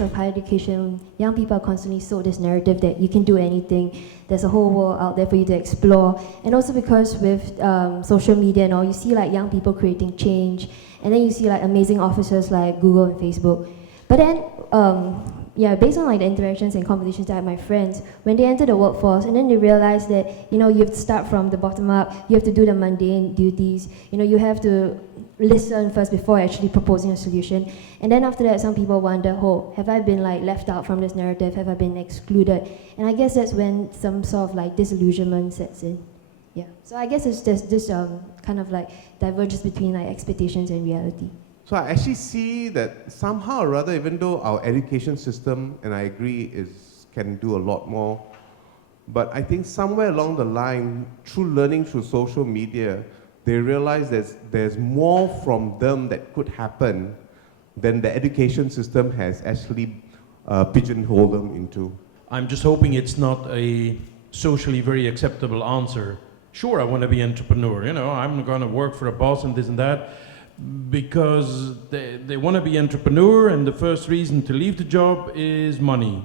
Of higher education, young people are constantly sold this narrative that you can do anything, there's a whole world out there for you to explore, and also because with social media and all, you see like young people creating change, and then you see like amazing officers like Google and Facebook. But then, based on like the interactions and conversations that I had with my friends, when they enter the workforce and then they realize that, you know, you have to start from the bottom up, you have to do the mundane duties, you know, you have to listen first before actually proposing a solution. And then after that, some people wonder, oh, have I been like left out from this narrative? Have I been excluded? And I guess that's when some sort of like disillusionment sets in. Yeah. So I guess it's just this kind of like divergence between like expectations and reality. So I actually see that somehow or other, even though our education system, and I agree, can do a lot more, but I think somewhere along the line, through learning through social media, they realize there's more from them that could happen than the education system has actually pigeonholed them into. I'm just hoping it's not a socially very acceptable answer. Sure, I want to be an entrepreneur, you know, I'm going to work for a boss and this and that, because they want to be entrepreneur, and the first reason to leave the job is money.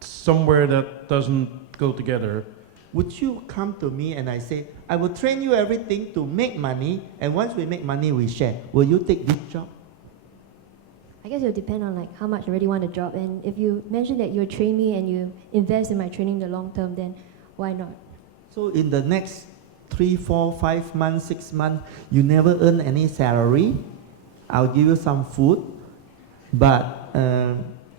Somewhere that doesn't go together. Would you come to me and I say, I will train you everything to make money, and once we make money, we share. Will you take this job? I guess it will depend on like how much I really want the job. And if you mention that you'll train me and you invest in my training in the long term, then why not? So in the next 3, 4, 5 months, 6 months, you never earn any salary. I'll give you some food. But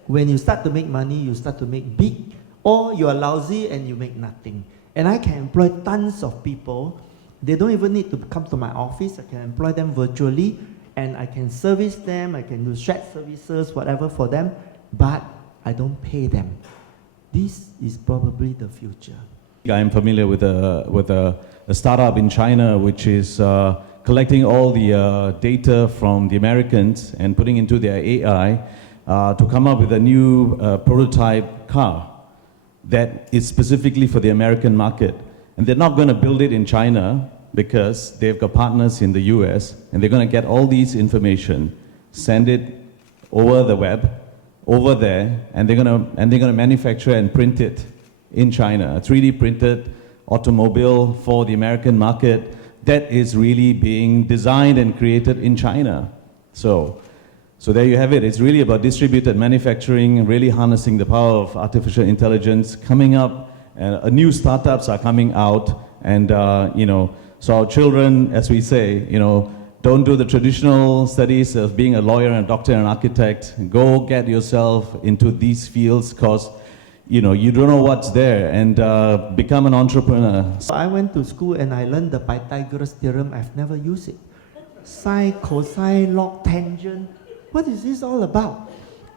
when you start to make money, you start to make big, or you are lousy and you make nothing. And I can employ tons of people. They don't even need to come to my office. I can employ them virtually, and I can service them. I can do shared services, whatever for them, but I don't pay them. This is probably the future. I'm familiar with a startup in China which is collecting all the data from the Americans and putting into their AI to come up with a new prototype car that is specifically for the American market. And they're not going to build it in China because they've got partners in the US, and they're going to get all these information, send it over the web, over there, and they're going to manufacture and print it in China. A 3D printed automobile for the American market that is really being designed and created in China. So there you have it. It's really about distributed manufacturing, really harnessing the power of artificial intelligence, coming up, new startups are coming out, and so our children, as we say, don't do the traditional studies of being a lawyer and a doctor and an architect. Go get yourself into these fields, because you don't know what's there, and become an entrepreneur. So I went to school and I learned the Pythagoras Theorem. I've never used it. Sine, cosine, log, tangent. What is this all about?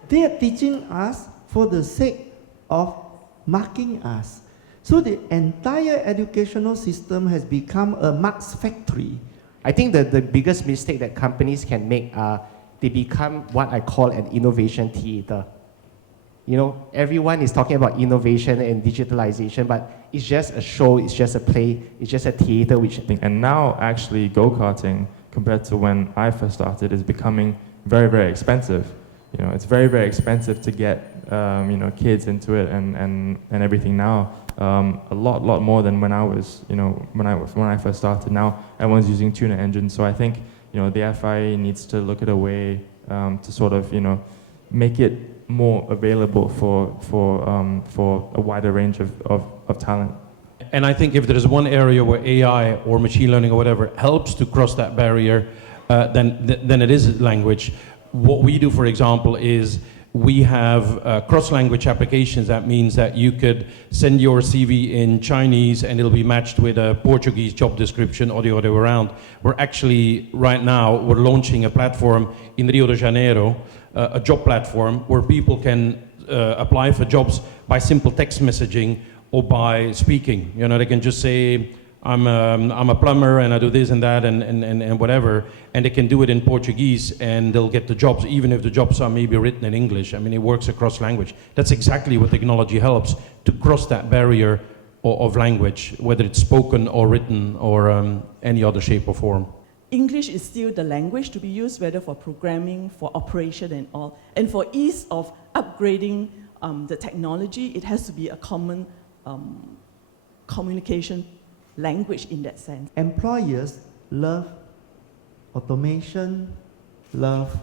They are teaching us for the sake of marking us. So the entire educational system has become a marks factory. I think that the biggest mistake that companies can make are they become what I call an innovation theater. Everyone is talking about innovation and digitalization, but it's just a show, it's just a play, it's just a theater. And now actually go-karting, compared to when I first started, is becoming very, very expensive. It's very, very expensive to get kids into it and everything now. A lot more than when I was, when I first started. Now everyone's using tuner engines, so I think the FIA needs to look at a way to sort of make it more available for a wider range of talent. And I think if there is one area where AI or machine learning or whatever helps to cross that barrier, then it is language. What we do, for example, is we have cross-language applications. That means that you could send your CV in Chinese and it'll be matched with a Portuguese job description or the other way around. We're actually, right now, we're launching a platform in Rio de Janeiro, a job platform where people can apply for jobs by simple text messaging or by speaking. You know, they can just say, I'm a plumber and I do this and that and whatever, and they can do it in Portuguese and they'll get the jobs even if the jobs are maybe written in English. I mean, it works across language. That's exactly what technology helps, to cross that barrier of language, whether it's spoken or written or any other shape or form. English is still the language to be used, whether for programming, for operation and all. And for ease of upgrading the technology, it has to be a common communication language in that sense. Employers love automation, love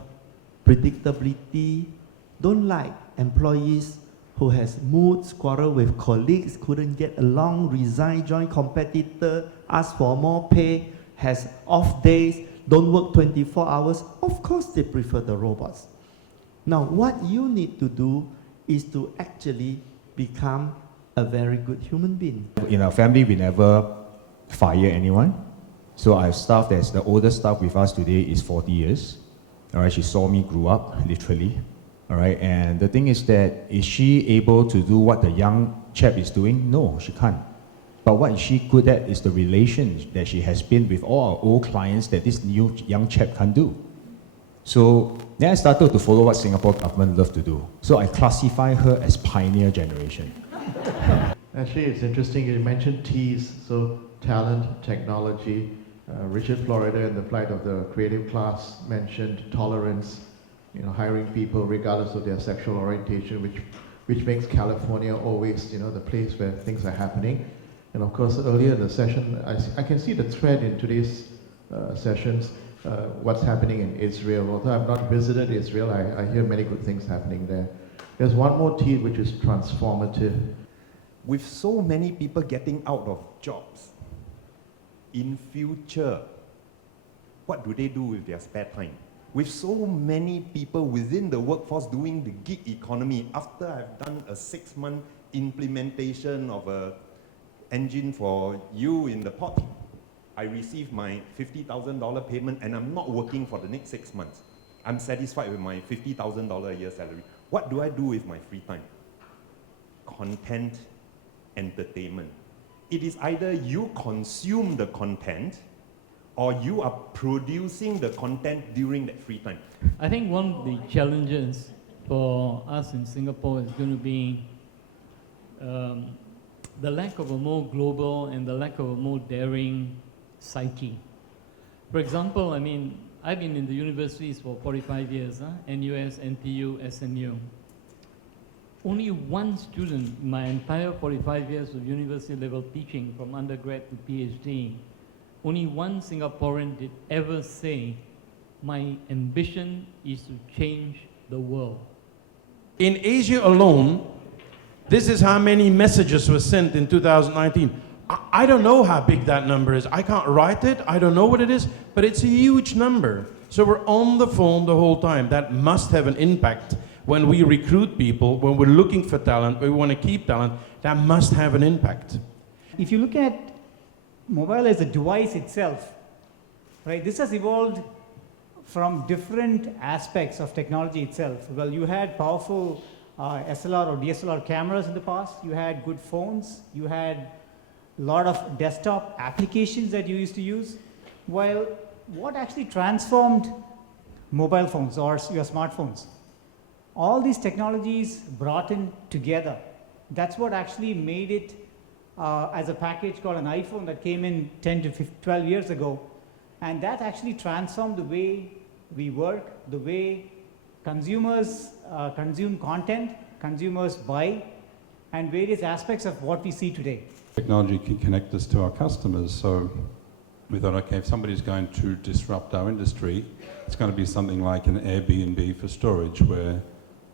predictability, don't like employees who has moods, quarrel with colleagues, couldn't get along, resign, join competitor, ask for more pay, has off days, don't work 24 hours. Of course they prefer the robots. Now what you need to do is to actually become a very good human being. In our family, we never fire anyone. So our staff, the oldest staff with us today is 40 years. All right, she saw me grow up, literally. All right, and the thing is that, is she able to do what the young chap is doing? No, she can't. But what is she good at is the relation that she has been with all our old clients that this new young chap can't do. So then I started to follow what Singapore government love to do. So I classify her as pioneer generation. Actually, it's interesting you mentioned T's, so talent, technology. Richard Florida in the Flight of the Creative Class mentioned tolerance, hiring people regardless of their sexual orientation, which makes California always, the place where things are happening. And of course, earlier in the session, I can see the thread in today's sessions, what's happening in Israel. Although I've not visited Israel, I hear many good things happening there. There's one more T, which is transformative. With so many people getting out of jobs, in future, what do they do with their spare time? With so many people within the workforce doing the gig economy, after I've done a 6-month implementation of an engine for you in the port, I receive my $50,000 payment and I'm not working for the next 6 months. I'm satisfied with my $50,000 a year salary. What do I do with my free time? Content, entertainment. It is either you consume the content or you are producing the content during that free time. I think one of the challenges for us in Singapore is going to be the lack of a more global and the lack of a more daring psyche. For example, I've been in the universities for 45 years, NUS, NTU, SMU. Only one student in my entire 45 years of university level teaching from undergrad to PhD, only one Singaporean did ever say, my ambition is to change the world. In Asia alone, this is how many messages were sent in 2019. I don't know how big that number is. I can't write it. I don't know what it is, but it's a huge number. So we're on the phone the whole time. That must have an impact. When we recruit people, when we're looking for talent, we want to keep talent, that must have an impact. If you look at mobile as a device itself, right, this has evolved from different aspects of technology itself. Well, you had powerful SLR or DSLR cameras in the past, you had good phones, you had a lot of desktop applications that you used to use. While what actually transformed mobile phones or your smartphones? All these technologies brought in together. That's what actually made it as a package called an iPhone that came in 10 to 12 years ago. And that actually transformed the way we work, the way consumers consume content, consumers buy, and various aspects of what we see today. Technology can connect us to our customers. So we thought, okay, if somebody's going to disrupt our industry, it's going to be something like an Airbnb for storage, where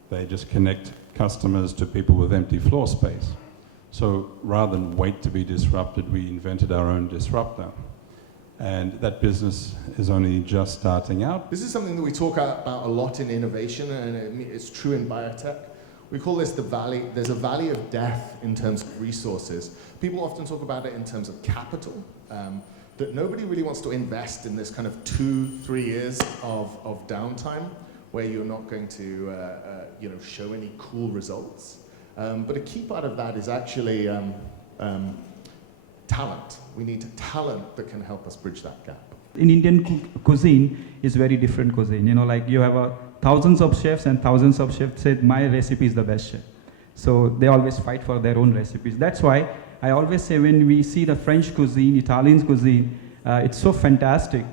they just connect customers to people with empty floor space. So rather than wait to be disrupted, we invented our own disruptor. and that business is only just starting out. This is something that we talk about a lot in innovation, and it's true in biotech. We call this the valley. There's a valley of death in terms of resources. People often talk about it in terms of capital, that nobody really wants to invest in this kind of 2-3 years of downtime where you're not going to show any cool results. But a key part of that is actually talent. We need talent that can help us bridge that gap. In Indian cuisine is very different cuisine. You know, like you have thousands of chefs and thousands of chefs said my recipe is the best chef. So they always fight for their own recipes. That's why I always say when we see the French cuisine, Italian cuisine, it's so fantastic.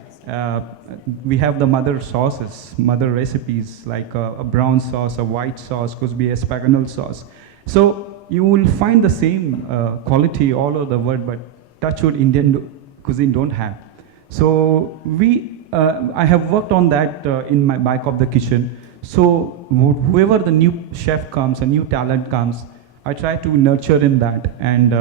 We have the mother sauces, mother recipes like a brown sauce, a white sauce, could be a spagnol sauce. So you will find the same quality all over the world, but touchwood Indian cuisine don't have. So I have worked on that in my back of the kitchen. So whoever the new chef comes, a new talent comes, I try to nurture in that and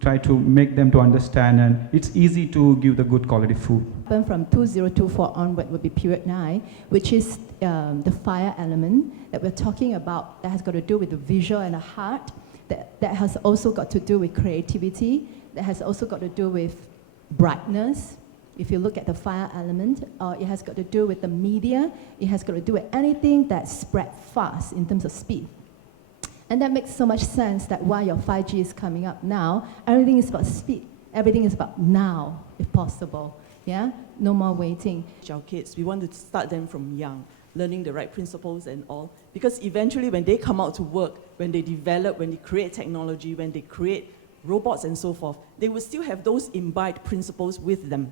try to make them to understand, and it's easy to give the good quality food. From 2024 onward will be period 9, which is the fire element that we're talking about that has got to do with the visual and the heart, that has also got to do with creativity, that has also got to do with brightness. If you look at the fire element, it has got to do with the media, it has got to do with anything that spread fast in terms of speed. And that makes so much sense that while your 5G is coming up now, everything is about speed. Everything is about now, if possible. Yeah? No more waiting. Our kids, we want to start them from young, learning the right principles and all. Because eventually when they come out to work, when they develop, when they create technology, when they create robots and so forth, they will still have those imbibed principles with them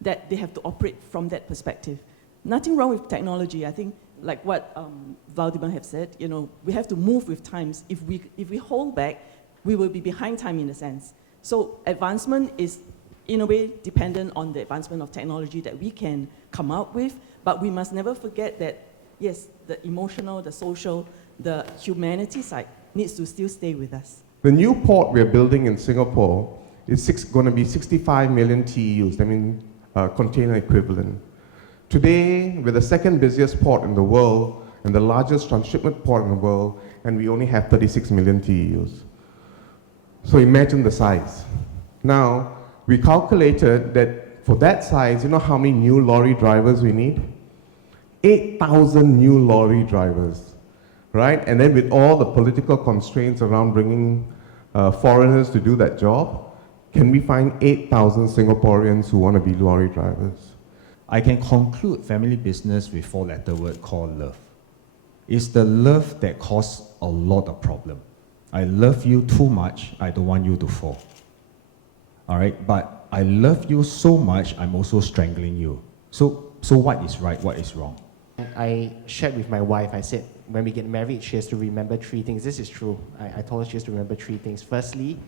that they have to operate from that perspective. Nothing wrong with technology. I think like what Valdemar have said, you know, we have to move with times. If we hold back, we will be behind time in a sense. So advancement is, in a way, dependent on the advancement of technology that we can come out with, but we must never forget that, yes, the emotional, the social, the humanity side needs to still stay with us. The new port we're building in Singapore is going to be 65 million TEUs, I mean container equivalent. Today, we're the second busiest port in the world and the largest transshipment port in the world, and we only have 36 million TEUs. So imagine the size. Now, we calculated that for that size, you know how many new lorry drivers we need? 8,000 new lorry drivers, right? And then with all the political constraints around bringing foreigners to do that job, can we find 8,000 Singaporeans who want to be lorry drivers? I can conclude family business with 4-letter word called love. It's the love that causes a lot of problem. I love you too much, I don't want you to fall. All right, but I love you so much, I'm also strangling you. So what is right, what is wrong? I shared with my wife, I said, when we get married, she has to remember 3 things. This is true. I told her she has to remember 3 things. Firstly,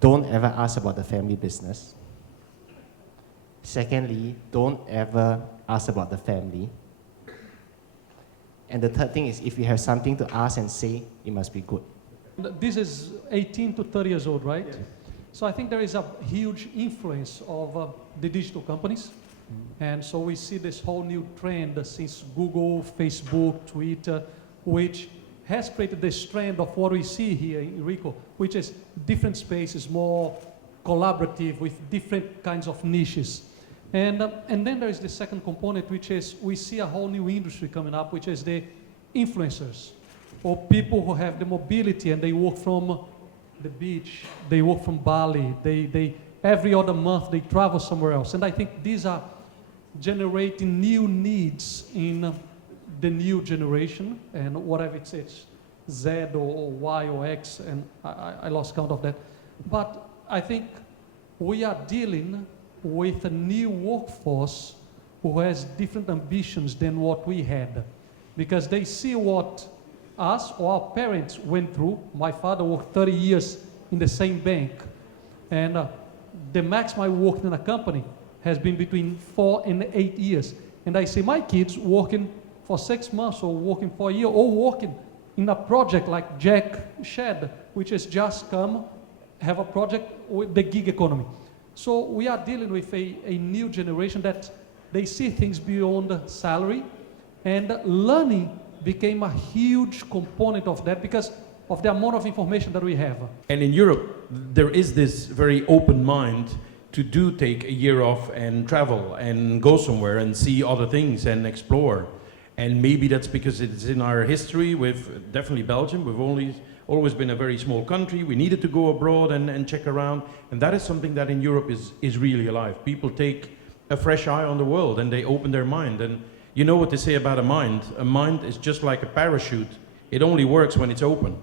don't ever ask about the family business. Secondly, don't ever ask about the family. And the third thing is, if you have something to ask and say, it must be good. This is 18 to 30 years old, right? Yes. So I think there is a huge influence of the digital companies. And so we see this whole new trend since Google, Facebook, Twitter, which has created this trend of what we see here in RICO, which is different spaces, more collaborative with different kinds of niches. And then there is the second component, which is we see a whole new industry coming up, which is the influencers, or people who have the mobility and they work from the beach, they work from Bali, they every other month they travel somewhere else. And I think these are generating new needs in the new generation, and whatever it's Z or Y or X, and I lost count of that. But I think we are dealing with a new workforce who has different ambitions than what we had, because they see what us or our parents went through. My father worked 30 years in the same bank, and the maximum I worked in a company has been between 4 and 8 years. And I see my kids working for 6 months or working for a year or working in a project like Jack Shed, which has just come, have a project with the gig economy. So we are dealing with a new generation that they see things beyond salary, and learning became a huge component of that because of the amount of information that we have. And in Europe, there is this very open mind to take a year off and travel and go somewhere and see other things and explore. And maybe that's because it's in our history with definitely Belgium. We've always been a very small country. We needed to go abroad and check around. And that is something that in Europe is really alive. People take a fresh eye on the world and they open their mind. And you know what they say about a mind? A mind is just like a parachute. It only works when it's open.